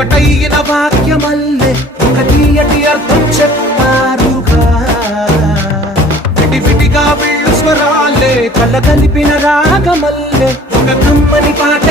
ఒకటైన వాక్యమల్లే ఒక తీయటి అర్థం చెప్పారుగా. విడివిడిగా వీళ్ళు స్వరాలే కల కలిపిన రాగమల్లే ఒక కమ్మని పాట